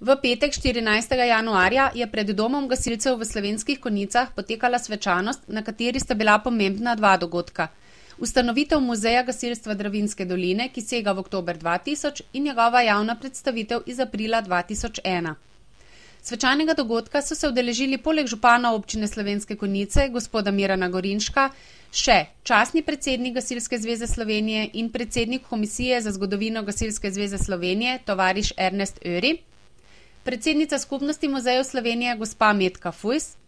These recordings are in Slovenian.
V petek 14. januarja je pred domom gasilcev v Slovenskih Konjicah potekala svečanost, na kateri sta bila pomembna dva dogodka. Ustanovitev Muzeja gasilstva Dravinjske doline, ki sega v oktober 2000, in njegova javna predstavitev iz aprila 2001. Svečanega dogodka so se udeležili poleg župana občine Slovenske Konjice, gospoda Mirana Gorinška, še častni predsednik Gasilske zveze Slovenije in predsednik Komisije za zgodovino Gasilske zveze Slovenije, tovariš Ernest Öri, predsednica Skupnosti muzejev Slovenije, gospa Metka Fujs,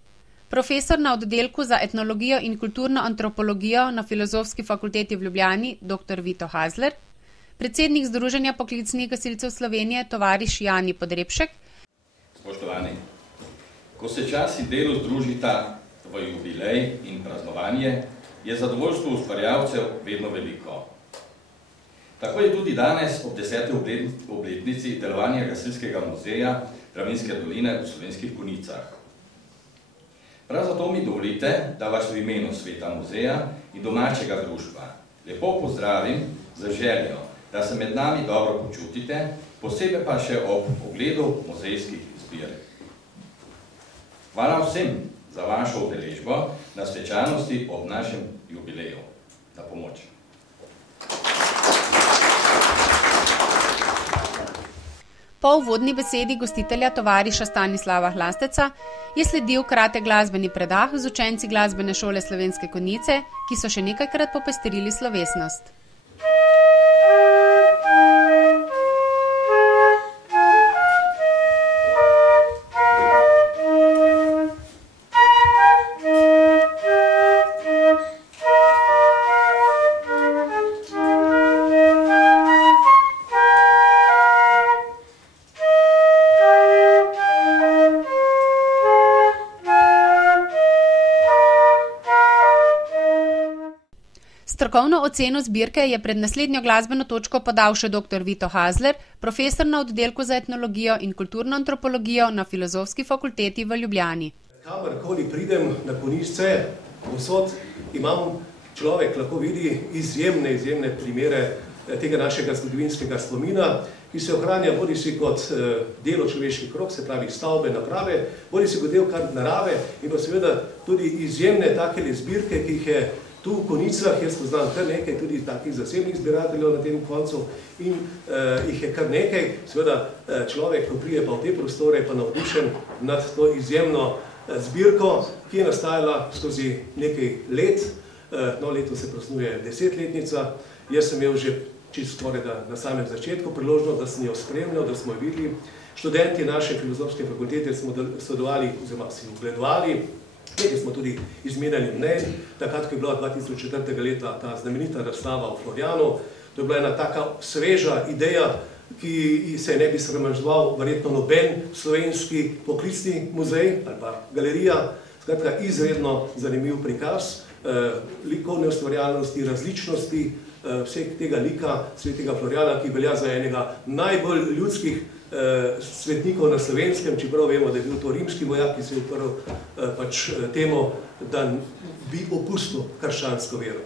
profesor na oddelku za etnologijo in kulturno antropologijo na Filozofski fakulteti v Ljubljani, dr. Vito Hazler, predsednik Združenja poklicnih gasilcev Slovenije, tovariš Jani Podrepšek. Spoštovani, ko se časi delu združita v jubilej in praznovanje, je zadovoljstvo ustvarjalcev vedno veliko. Tako je tudi danes ob 10. obletnici delovanja Gasilskega muzeja Dravinjske doline v Slovenskih Konjicah. Prav zato mi dovolite, da vas v imenu sveta muzeja in domačega društva lepo pozdravim z željo, da se med nami dobro počutite, posebej pa še ob ogledu muzejskih zbirk. Hvala vsem za vašo udeležbo na svečanosti ob našem jubileju. Na pomoč. Po uvodni besedi gostitelja tovariša Stanislava Hlasteca je sledil kratek glasbeni predah z učenci Glasbene šole Slovenske Konjice, ki so še nekajkrat popestrili slovesnost. Strokovno oceno zbirke je pred naslednjo glasbeno točko podal še dr. Vito Hazler, profesor na oddelku za etnologijo in kulturno antropologijo na Filozofski fakulteti v Ljubljani. Kamorkoli pridem na Konjice, povsod imam, človek lahko vidi izjemne primere tega našega zgodovinskega spomina, ki se ohranja bodisi kot delo človeških rok, se pravi stavbe, naprave, bodisi kot del kar narave in pa seveda tudi izjemne takele zbirke, ki jih je tu v Konjicah, jaz poznam kar nekaj tudi takih zasebnih zbirateljev na tem koncu in jih je kar nekaj. Seveda človek, ko prije pa v te prostore, pa navdušen nad to izjemno zbirko, ki je nastajala skozi nekaj let. No, leto se praznuje 10-letnica. Jaz sem imel že čisto skoraj na samem začetku priložnost, da sem jo spremljal, da smo jo videli. Študenti naše filozofske fakultete smo sodelovali oziroma si ogledovali. Nekaj smo tudi izmenjali mnenj, takrat, ko je bila 2004. leta ta znamenita razstava v Florjanu. To je bila ena taka sveža ideja, ki se ne bi srameždoval verjetno noben slovenski poklicni muzej ali pa galerija. Skratka, izredno zanimiv prikaz likovne ustvarjalnosti, različnosti vseh tega lika svetega Florjana, ki velja za enega najbolj ljudskih svetnikov na Slovenskem, čeprav vemo, da je bil to rimski vojak, ki se je uprl temu, da bi opustil krščansko vero.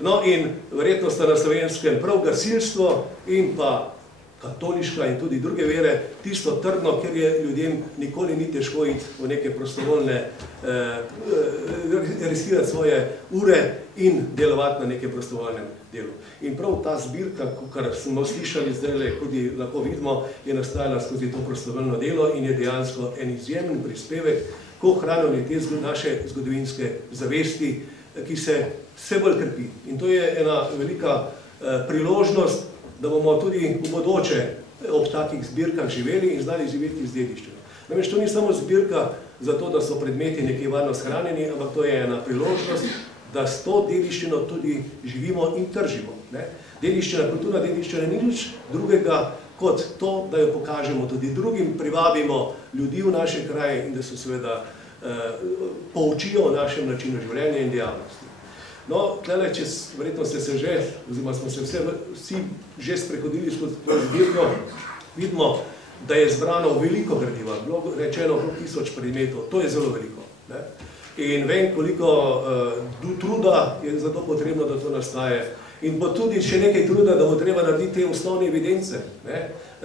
No in verjetno sta na Slovenskem prav gasilstvo in pa katoliška in tudi druge vere tisto trdno, ker je ljudem nikoli ni težko iti v neke prostovoljne, riskirati svoje ure in delovati na nekem prostovoljnem delu. In prav ta zbirka, kar smo slišali zdaj, tudi lahko vidimo, je nastajala skozi to prostovoljno delo in je dejansko en izjemen prispevek k ohranjanju te naše zgodovinske zavesti, ki se vse bolj krepi. In to je ena velika priložnost, da bomo tudi v bodoče ob takih zbirkah živeli in znali živeti z dediščino. Namreč to ni samo zbirka zato, da so predmeti nekje varno shranjeni, ampak to je ena priložnost, da s to dediščino tudi živimo in tržimo. Dediščina, kulturna dediščina ni nič drugega kot to, da jo pokažemo tudi drugim, privabimo ljudi v naše kraje in da se seveda poučijo o našem načinu življenja in dejavnosti. No, tlele, verjetno ste se že, oziroma smo se vsi že sprehodili skozi to zbirko, vidimo, da je zbrano veliko gradiva, bilo rečeno okrog 1000 predmetov, to je zelo veliko. In vem, koliko truda je za to potrebno, da to nastaje. In bo tudi še nekaj truda, da bo treba narediti te osnovne evidence,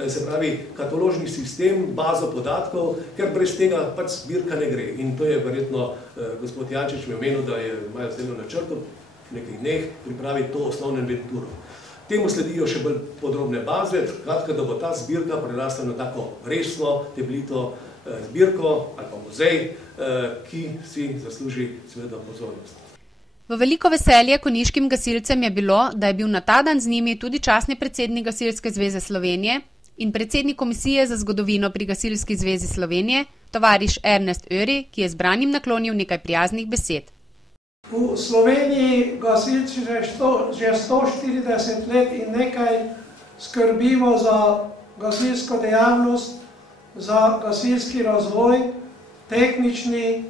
se pravi kataložni sistem, bazo podatkov, ker brez tega pač zbirka ne gre. In to je verjetno gospod Jančič mi omenil, da imajo celo načrto v nekaj dneh pripraviti to osnovno inventuro. Temu sledijo še bolj podrobne baze, kratka, da bo ta zbirka prerasla na tako resno, temeljito zbirko ali pa muzej, ki si zasluži seveda pozornost. V veliko veselje konjiškim gasilcem je bilo, da je bil na ta dan z njimi tudi častni predsednik Gasilske zveze Slovenije in predsednik Komisije za zgodovino pri Gasilski zvezi Slovenije, tovariš Ernest Öri, ki je zbranim naklonil nekaj prijaznih besed. V Sloveniji gasilci že 140 let in nekaj skrbimo za gasilsko dejavnost, za gasilski razvoj, tehnični,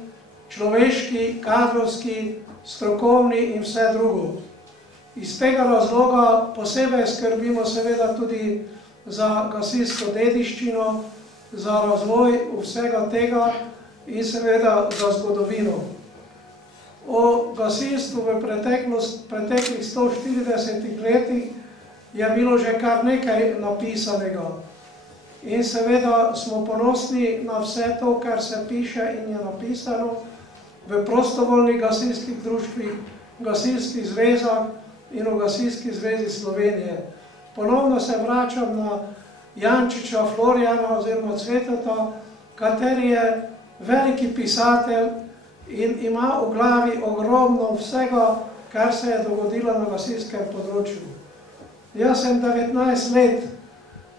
človeški, kadrovski, strokovni in vse drugo. Iz tega razloga posebej skrbimo seveda tudi za gasilsko dediščino, za razvoj vsega tega in seveda za zgodovino. O gasilstvu v preteklih 140 letih je bilo že kar nekaj napisanega. In seveda smo ponosni na vse to, kar se piše in je napisano v prostovoljnih gasilskih društvih, gasilskih zvezah in v Gasilski zvezi Slovenije. Ponovno se vračam na Jančiča Florijana oziroma Cvetota, kateri je veliki pisatelj in ima v glavi ogromno vsega, kar se je dogodilo na gasilskem področju. Jaz sem 19 let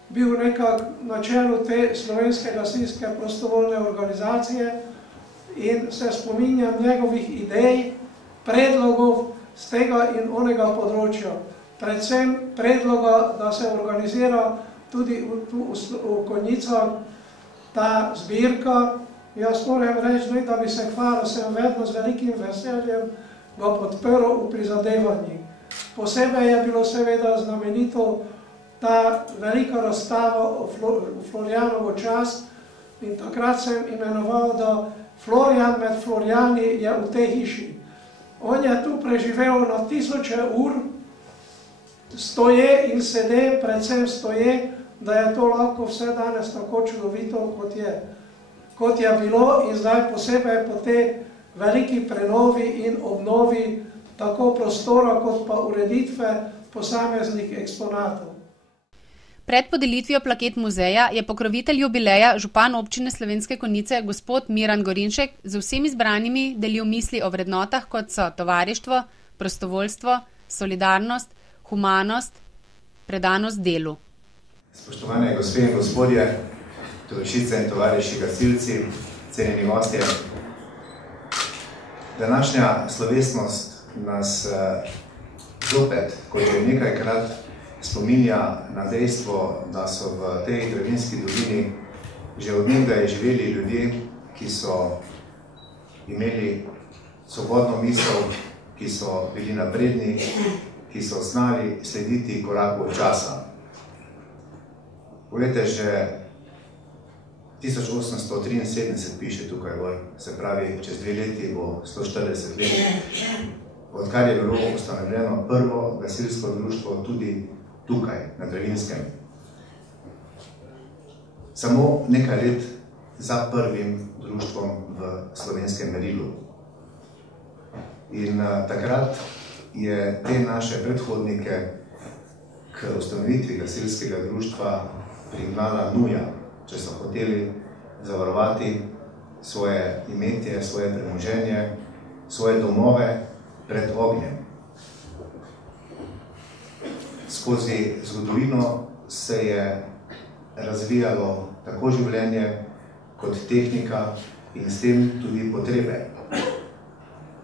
bil nekako na čelu te slovenske gasilske prostovoljne organizacije in se spominjam njegovih idej, predlogov z tega in onega področja. Predvsem predloga, da se organizira tudi v Konjicah ta zbirka. Jaz moram reči, da bi se hvalil, sem vedno z velikim veseljem ga podprl v prizadevanjih. Posebej je bilo seveda znamenito ta velika razstava v Florijanovo čast in takrat sem imenoval, da Florijan med Florijani je v tej hiši. On je tu preživel na tisoče ur, stoje in sede, predvsem stoje, da je to lahko vse danes tako čudovito, kot je bilo in zdaj posebej po tej veliki prenovi in obnovi tako prostora, kot pa ureditve posameznih eksponatov. Pred podelitvijo plaket muzeja je pokrovitelj jubileja, župan občine Slovenske Konjice, gospod Miran Gorinšek, z vsemi zbranimi delil misli o vrednotah, kot so tovarištvo, prostovoljstvo, solidarnost, humanost, predanost delu. Spoštovane gospe in gospodje, tovarišice in tovariši gasilci, cenjeni gostje. Današnja slovesnost nas zopet, kot že nekajkrat, spominja na dejstvo, da so v tej Dravinjski dolini že od nekdaj živeli ljudje, ki so imeli svobodno misel, ki so bili napredni, ki so znali slediti koraku časa. Poglejte, že 1873 piše tukaj gor, se pravi, čez 2 leti bo 140 let, odkar je bilo ustanovljeno prvo gasilsko društvo tudi tukaj, na Dravinjskem. Samo nekaj let za prvim društvom v slovenskem merilu. In takrat je te naše predhodnike k ustanovitvi gasilskega društva prignala nuja, če so hoteli zavarovati svoje imetje, svoje premoženje, svoje domove pred ognjem. Skozi zgodovino se je razvijalo tako življenje kot tehnika in s tem tudi potrebe.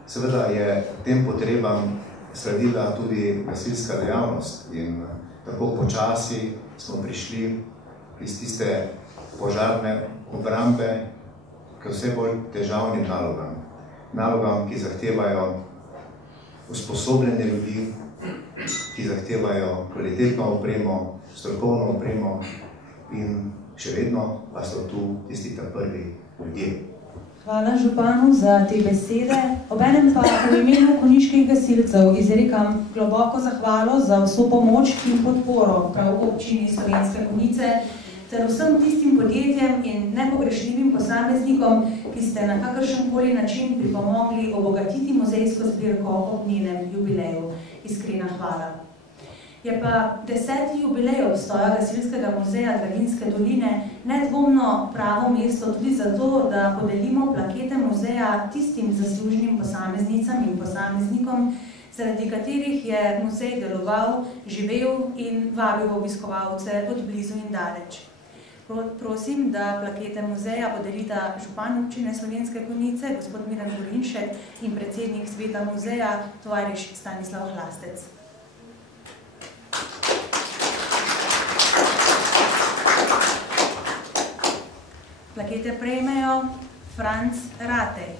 Seveda je tem potrebam sledila tudi gasilska dejavnost in tako počasi smo prišli iz tiste požarne obrambe k vse bolj težavnim nalogam. Nalogam, ki zahtevajo usposobljene ljudi, ki zahtevajo kvalitetno opremo, strokovno opremo in še vedno pa so tu tisti prvi ljudje. Hvala županu za te besede. Obenem pa v imenu konjiških gasilcev izrekam globoko zahvalo za vso pomoč in podporo prav občini Slovenske Konjice ter vsem tistim podjetjem in nepogrešljivim posameznikom, ki ste na kakršenkoli način pripomogli obogatiti muzejsko zbirko ob njenem jubileju. Iskrena hvala. Je pa 10. jubilej obstoja Gasilskega muzeja Dravinjske doline nedvomno pravo mesto tudi zato, da podelimo plakete muzeja tistim zaslužnim posameznicam in posameznikom, zaradi katerih je muzej deloval, živel in vabil obiskovalce od blizu in daleč. Prosim, da plakete muzeja podelita župan občine Slovenske Konjice, gospod Miran Gorinšek in predsednik sveta muzeja, tovariš Stanislav Hlastec. Plakete prejmejo Franc Ratej.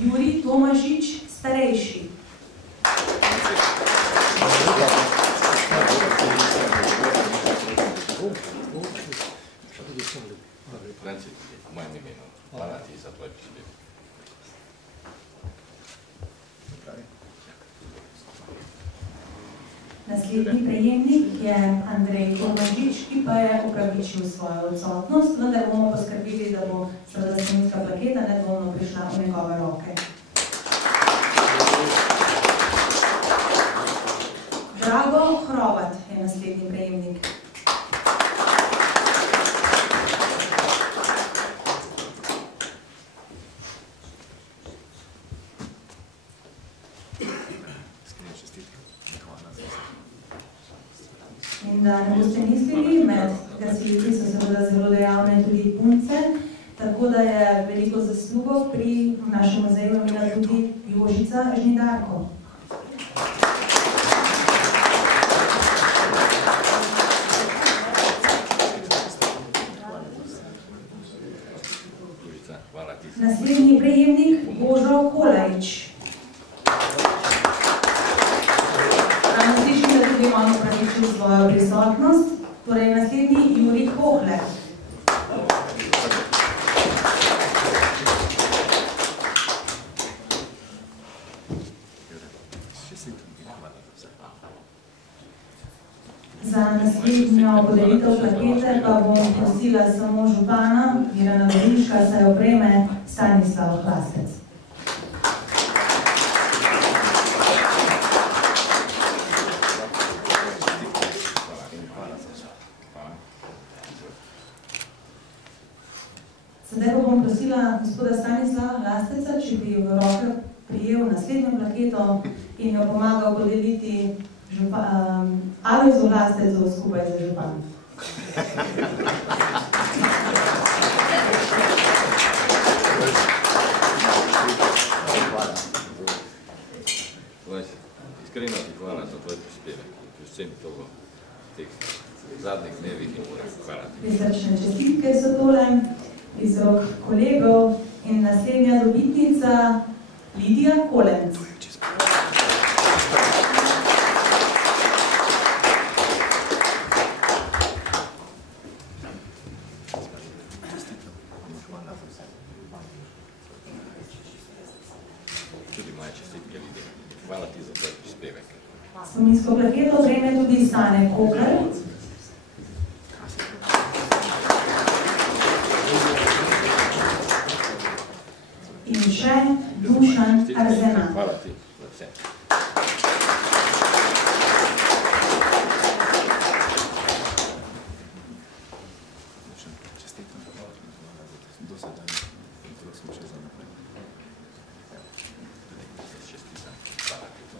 Jurij Tomažič, starejši. Franci, v mojem imenu. Hvala ti za tvoj prispevek. Naslednji prejemnik je Andrej Tomažič, ki pa je upravičil svojo odsotnost, vendar bomo poskrbeli, da bo samozastavniška plaketa nedvomno prišla v njegove roke. Drago Hrovat je naslednji prejemnik. In da ne boste mislili, med gasilci so seveda zelo dejavne tudi punce, tako da je veliko zaslugo pri našem muzeju imela tudi Jožica Žnidarko. Naslednji prejemnik Božo Kolarič. Slišim, da tudi malo pravičil svojo prisotnost. Torej, naslednji Jurij Hohler. Za naslednjo podelitev plakete pa bom prosila samo župana Mirana Gorinška, saj jo prejme Stanislav Hlastec. Sedaj bom prosila gospoda Stanislava Hlasteca, če bi v roke prijel naslednjo plaketo in jo pomagal podeliti Alojzu Hlastecu skupaj z županom. Iskreno ti hvala za tvoj prispevek, predvsem to v teh zadnjih dnevih in urah. Hvala ti. Prisrčne čestitke so tole iz rok kolegov in naslednja dobitnica Lidija Kolenc. Tudi moje čestitke, Lidija. Hvala ti za tvoj prispevek. Spominsko plaketo prejme tudi Stane Kokler. In še Dušan Arzena. Hvala ti za vse.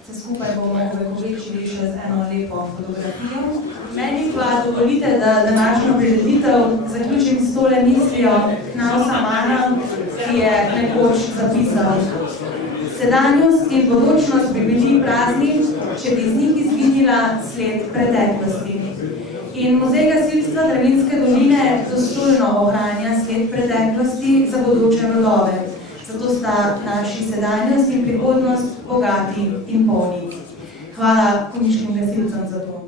Se skupaj bomo ovekovečili še z eno lepo fotografijo. Meni pa dovolite, da današnjo prireditev zaključim s tole mislijo Knausa Manna, ki je nekoč zapisal: sedanjost in bodočnost bi bili prazni, če bi z njih izginila sled preteklosti. In Muzej gasilstva Dravinjske doline dostojno ohranja sled preteklosti za bodoče rodove. Zato sta naši sedanjost in prihodnost bogati in polni. Hvala konjiškim gasilcem za to.